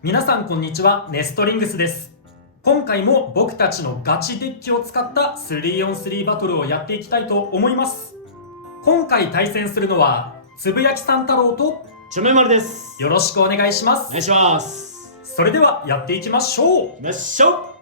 皆さんこんにちは、ネストリングスです。今回も僕たちのガチデッキを使った 3on3 バトルをやっていきたいと思います。今回対戦するのはつぶやきさん太郎とちょめまるです。よろしくお願いしまおす。願いします。それではやっていきましょう。よっしょ。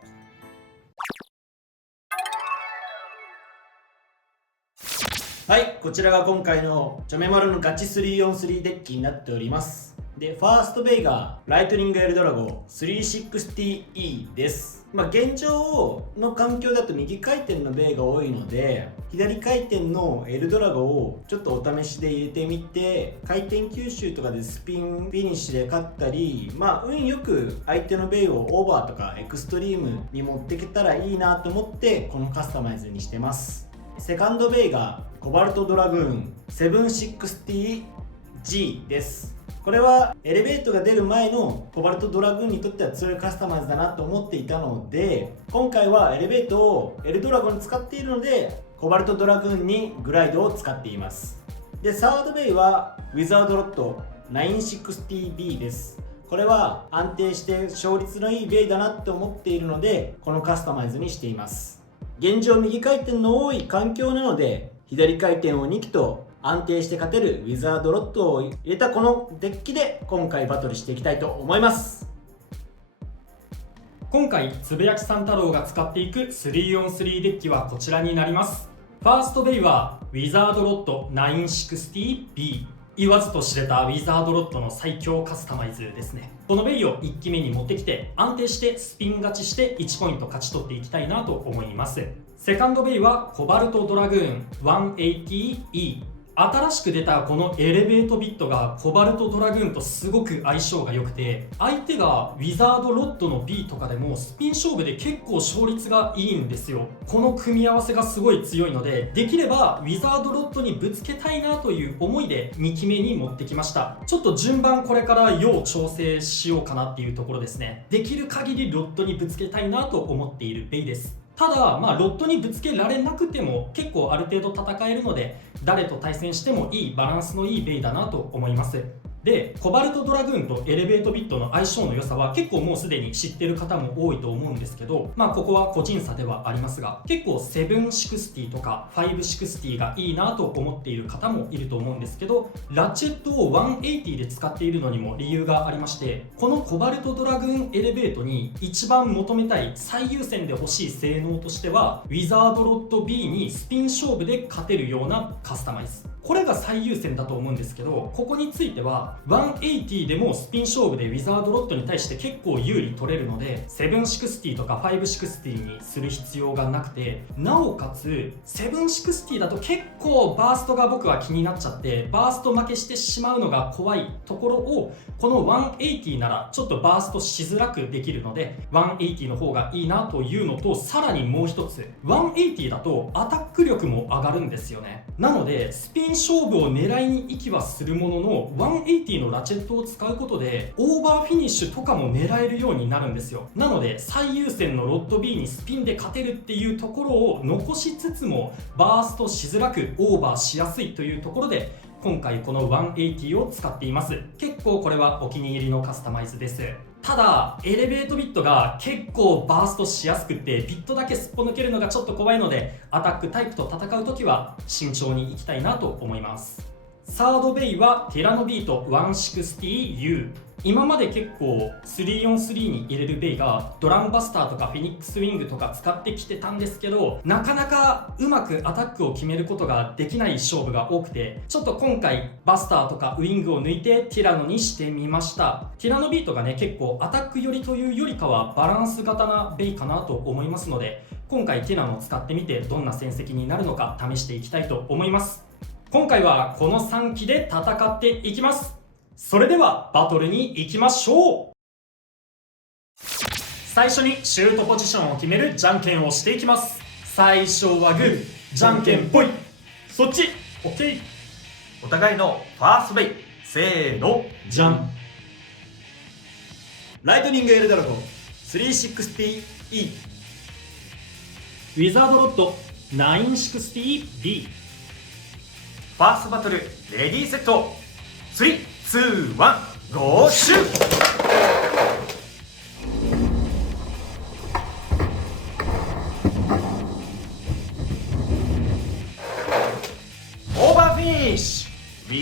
はい、こちらが今回のちょめまるのガチ 3on3 デッキになっております。で、ファーストベイがライトニングエルドラゴ 360E です。現状の環境だと右回転のベイが多いので、左回転のエルドラゴをちょっとお試しで入れてみて、回転吸収とかでスピンフィニッシュで勝ったり、運よく相手のベイをオーバーとかエクストリームに持っていけたらいいなと思ってこのカスタマイズにしてます。セカンドベイがコバルトドラグーン 760G です。これはエレベートが出る前のコバルトドラグーンにとっては強いカスタマイズだなと思っていたので、今回はエレベートをエルドラゴンに使っているのでコバルトドラグーンにグライドを使っています。で、サードベイはウィザードロット 960B です。これは安定して勝率のいいベイだなって思っているのでこのカスタマイズにしています。現状右回転の多い環境なので左回転を2機と安定して勝てるウィザードロットを入れたこのデッキで今回バトルしていきたいと思います。今回つぶやきさん太郎が使っていく 3on3 デッキはこちらになります。ファーストベイはウィザードロット 960B、 言わずと知れたウィザードロットの最強カスタマイズですね。このベイを1機目に持ってきて安定してスピン勝ちして1ポイント勝ち取っていきたいなと思います。セカンドベイはコバルトドラグーン 180E、新しく出たこのエレベートビットがコバルトドラグーンとすごく相性が良くて、相手がウィザードロットの B とかでもスピン勝負で結構勝率がいいんですよ。この組み合わせがすごい強いので、できればウィザードロットにぶつけたいなという思いで2機目に持ってきました。ちょっと順番これから要調整しようかなっていうところですね。できる限りロットにぶつけたいなと思っているベイです。ただ、ロットにぶつけられなくても結構ある程度戦えるので、誰と対戦してもいいバランスのいいベイだなと思います。で、コバルトドラグーンとエレベートビットの相性の良さは結構もうすでに知ってる方も多いと思うんですけど、ここは個人差ではありますが、結構760とか560がいいなと思っている方もいると思うんですけど、ラチェットを180で使っているのにも理由がありまして、このコバルトドラグーンエレベートに一番求めたい最優先で欲しい性能としては、ウィザードロット B にスピン勝負で勝てるようなカスタマイズ、これが最優先だと思うんですけど、ここについては180でもスピン勝負でウィザードロットに対して結構有利取れるので、760とか560にする必要がなくて、なおかつ760だと結構バーストが僕は気になっちゃって、バースト負けしてしまうのが怖いところを、この180ならちょっとバーストしづらくできるので180の方がいいなというのと、さらにもう一つ180だとアタック力も上がるんですよね。なのでスピン勝負を狙いに行きはするものの、180のラチェットを使うことでオーバーフィニッシュとかも狙えるようになるんですよ。なので最優先のロッド B にスピンで勝てるっていうところを残しつつも、バーストしづらくオーバーしやすいというところで今回この180を使っています。結構これはお気に入りのカスタマイズです。ただエレベートビットが結構バーストしやすくってビットだけすっぽ抜けるのがちょっと怖いので、アタックタイプと戦う時は慎重にいきたいなと思います。サードベイはティラノビート 160U。 今まで結構 3on3 に入れるベイがドランバスターとかフェニックスウィングとか使ってきてたんですけど、なかなかうまくアタックを決めることができない勝負が多くて、ちょっと今回バスターとかウィングを抜いてティラノにしてみました。ティラノビートがね、結構アタック寄りというよりかはバランス型なベイかなと思いますので、今回ティラノを使ってみてどんな戦績になるのか試していきたいと思います。今回はこの3機で戦っていきます。それではバトルに行きましょう。最初にシュートポジションを決めるじゃんけんをしていきます。最初はグー、じゃんけんぽい、そっち OK。 お互いのファーストベイ、せーの、じゃん。ライトニングエルドラゴ 360E。 ウィザードロット 960B。 ファーストバトルレディーセット、3、2、1、ゴーシュー。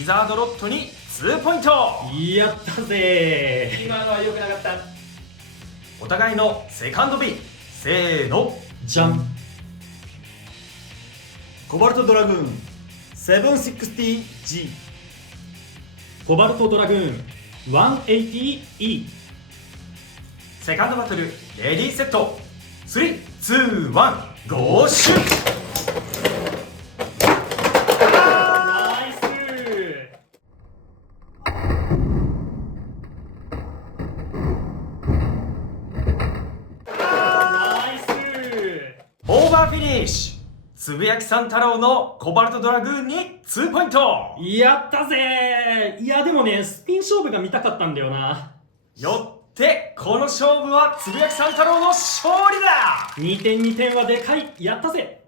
ィザードロットに2ポイント。やったぜー。今のは良くなかった。お互いのセカンド B、せーの。じゃん。コバルトドラグーン 760G。 コバルトドラグーン 180E。 セカンドバトルレディーセット。3、2、1、ゴーシュ。ナイスナイス。オーバーフィニッシュ。つぶやきさん太郎のコバルトドラグーンに2ポイント。やったぜー。いやでもね、スピン勝負が見たかったんだよな。よってこの勝負はつぶやきさん太郎の勝利だ。2点2点はでかい。やったぜ。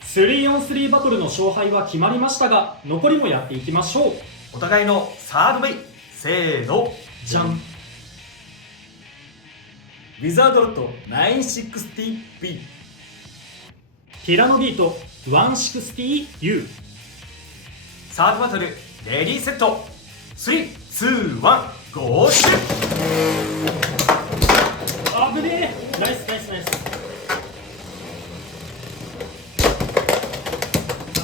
3on3 バトルの勝敗は決まりましたが、残りもやっていきましょう。お互いのサードベイ、せーの。じゃん。ウィザードロット 960B。 ティラノビート 160U。 サードバトルレディーセット。3、2、1、ゴーシュ。あぶねえ。ナイスナイスナイス。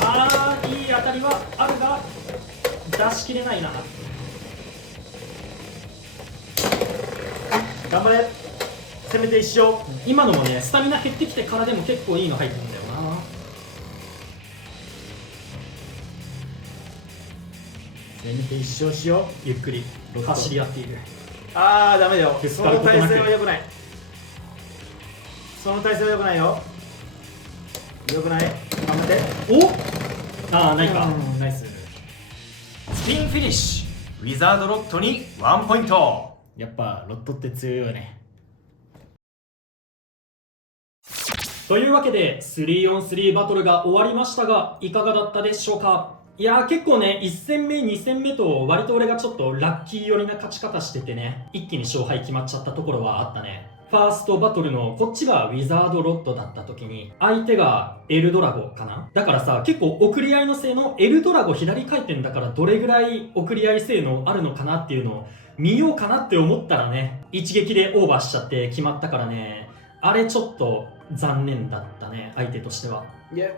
あー、いい当たりはあるが出しきれないな。頑張れ、せめて一勝。今のもね、スタミナ減ってきてからでも結構いいの入ってるんだよな。せめて一勝しよゆっくり走り合っている。う。あーダメだよ、ぶつそかることなくの体勢は良くない。その体勢は良くないよ。良くない。頑張って。おあー、ないか。うんナイス。スピンフィニッシュ。ウィザードロットに1ポイント。やっぱロットって強いよね。というわけで 3on3 バトルが終わりましたが、いかがだったでしょうか。いやー結構ね、1戦目2戦目と割と俺がちょっとラッキー寄りな勝ち方しててね、一気に勝敗決まっちゃったところはあったね。ファーストバトルのこっちがウィザードロットだった時に相手がエルドラゴかな。だからさ、結構送り合いの性能、エルドラゴ左回転だからどれぐらい送り合い性能あるのかなっていうのを見ようかなって思ったらね、一撃でオーバーしちゃって決まったからね、あれちょっと残念だったね、相手としては。いや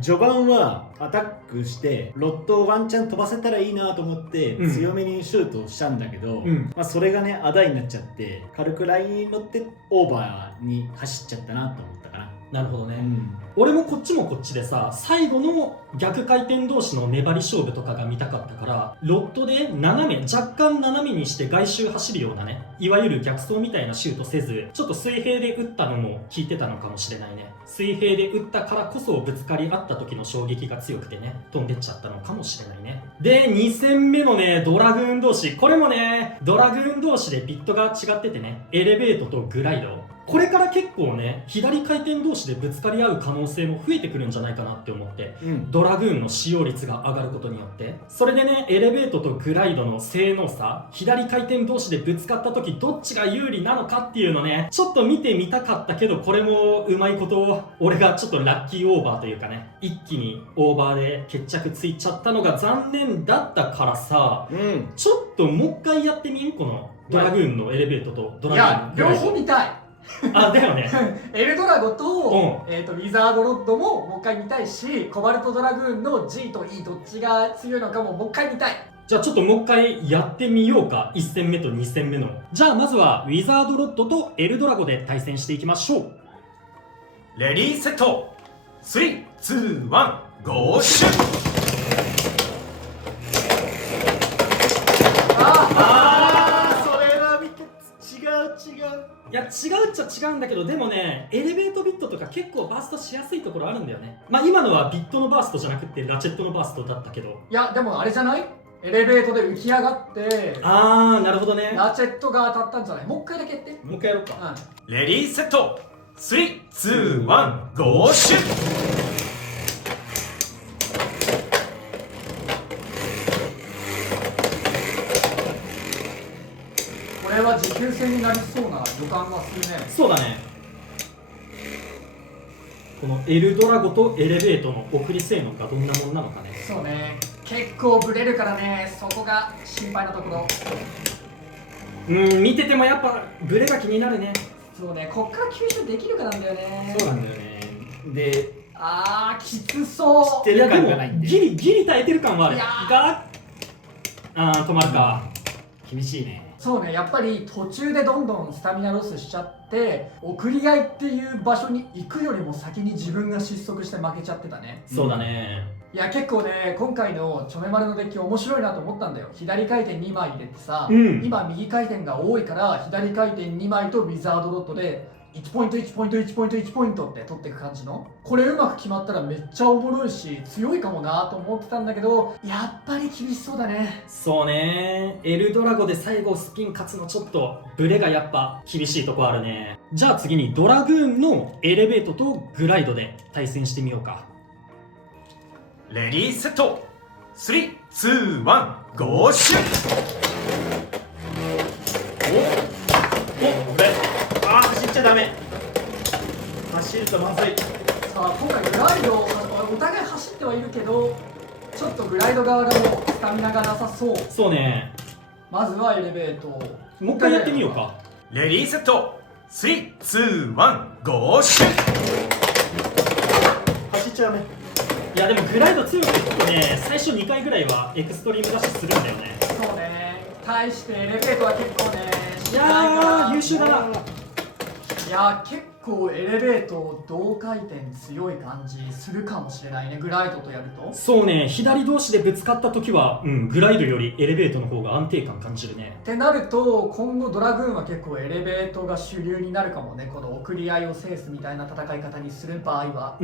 序盤はアタックしてロットをワンチャン飛ばせたらいいなと思ってうん強めにシュートをしたんだけど、んまあ、それがねアダになっちゃって軽くラインに乗ってオーバーに走っちゃったなと思ったかな。なるほどね。うん俺もこっちもこっちでさ、最後の逆回転同士の粘り勝負とかが見たかったから、ロットで斜め、若干斜めにして外周走るようなね、いわゆる逆走みたいなシュートせず、ちょっと水平で打ったのも効いてたのかもしれないね。水平で打ったからこそぶつかり合った時の衝撃が強くてね、飛んでっちゃったのかもしれないね。で、2戦目のね、ドラグーン同士。これもね、ドラグーン同士でピットが違っててね、エレベートとグライド。これから結構ね、左回転同士でぶつかり合う可能性も増えてくるんじゃないかなって思って、ドラグーンの使用率が上がることによって、それでね、エレベートとグライドの性能差、左回転同士でぶつかった時どっちが有利なのかっていうのね、ちょっと見てみたかったけど、これもうまいこと俺がちょっとラッキーオーバーというかね、一気にオーバーで決着ついちゃったのが残念だったからさ、ちょっともう一回やってみん？このドラグーンのエレベートとドラグーンいや、両のグライド。方見たい。あ、だよね。エルドラゴと、うウィザードロッドももう一回見たいし、コバルトドラグーンの G と E どっちが強いのかももう一回見たい。じゃあちょっともう一回やってみようか。1戦目と2戦目の。じゃあまずはウィザードロッドとエルドラゴで対戦していきましょう。レディーセット。3、2、1、ゴーシュ。それは見て違う。いや、違うっちゃ違うんだけど、でもね、エレベートビットとか結構バーストしやすいところあるんだよね。まあ今のはビットのバーストじゃなくてラチェットのバーストだったけど。いや、でもあれじゃない？エレベートで浮き上がってあー、なるほどね。ラチェットが当たったんじゃない？もう一回だけやって。もう一回やろうか。レディーセット。3、2、1、ゴーシュ。これは持久戦になりそうな予感がするね。そうだね。このエルドラゴとエレベートの送り性能がどんなもんなのかね。そうね。結構ブレるからね、そこが心配なところ。見ててもやっぱブレが気になるね。そうね、こっから吸収できるかなんだよね。そうなんだよね。で、きつそう。知ってる感がないんで。ギリ耐えてる感はあるいやが、止まるか。厳しいね。そうね、やっぱり途中でどんどんスタミナロスしちゃって送り合いっていう場所に行くよりも先に自分が失速して負けちゃってたね。そうだね。いや結構ね、今回のチョメマルのデッキ面白いなと思ったんだよ。左回転2枚入れてさ、今右回転が多いから左回転2枚とウィザードロットで1ポイント1ポイント1ポイント1ポイントって取っていく感じの、これうまく決まったらめっちゃおもろいし強いかもなと思ってたんだけど、やっぱり厳しそうだね。そうね。エルドラゴで最後スピン勝つのちょっとブレがやっぱ厳しいとこあるね。じゃあ次にドラグーンのエレベートとグライドで対戦してみようか。レディーセット3、2、1、ゴーシュ。これ走っちゃダメ。走るとまずい。さあ今回グライドお互い走ってはいるけどちょっとグライド側がもうスタミナがなさそう。そうね。まずはエレベートもう一回やってみようか。レディーセット3、2、1、ゴーシュ。走っちゃダメ。いやでもグライド強くてね、最初2回ぐらいはエクストリームダッシュするんだよね。そうね、対してエレベートは結構ね、いやー優秀だな。いやー結構エレベート同回転強い感じするかもしれないね、グライドとやると。そうね、左同士でぶつかった時は、グライドよりエレベートの方が安定感感じるね。ってなると今後ドラグーンは結構エレベートが主流になるかもね。この送り合いを制すみたいな戦い方にする場合は。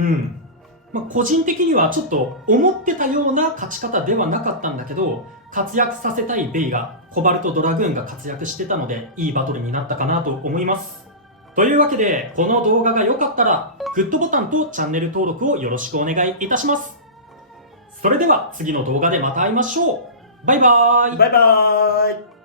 個人的にはちょっと思ってたような勝ち方ではなかったんだけど、活躍させたいベイがコバルトドラグーンが活躍してたのでいいバトルになったかなと思います。というわけでこの動画が良かったらグッドボタンとチャンネル登録をよろしくお願いいたします。それでは次の動画でまた会いましょう。バイバーイ。バイバーイ。